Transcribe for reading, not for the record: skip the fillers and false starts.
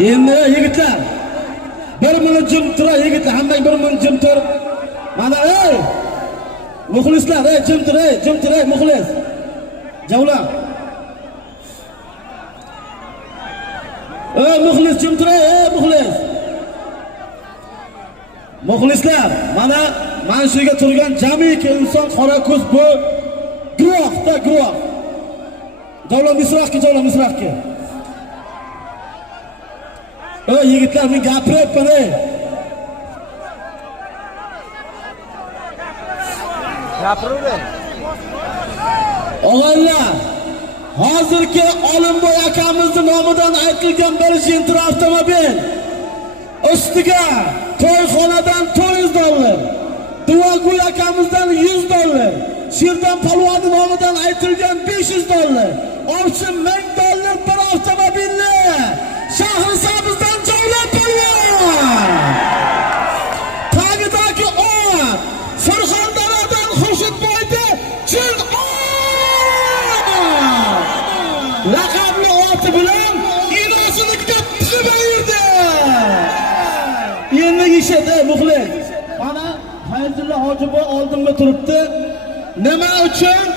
Endi yigitlar, bir minut jim turing yigitlar, hammang bir minut jim tur. Mana ey muxlislar, jim turing muxlis. Javlan. Muxlis jim turing, muxlis. Muxlislar, mana shu yerga turgan jamiki inson qora ko'z bu guvohda guvoh. Javlan misroqqa. Yigitlar, men gapiryapman. Gapiravering. Og'aylar, hozirgi Olimboy akamizning nomidan aytilgan bir Gentra avtomobil ustiga to'yxonadan $400, Duogul akamizdan $100, Shirdan Palvoni nomidan aytilgan $500, olsin $1000 bir avtomobilni Shahrisabzdan Javlon Palvon. Tagidagi ot Surxondaryodan Xurshidboyda Chin laqabli oti bilan inosinikiga tiqib yurdi. Endi yishadi muxlis. Mana Fayzulla Hojiboy oldimda turibdi. Nima uchun?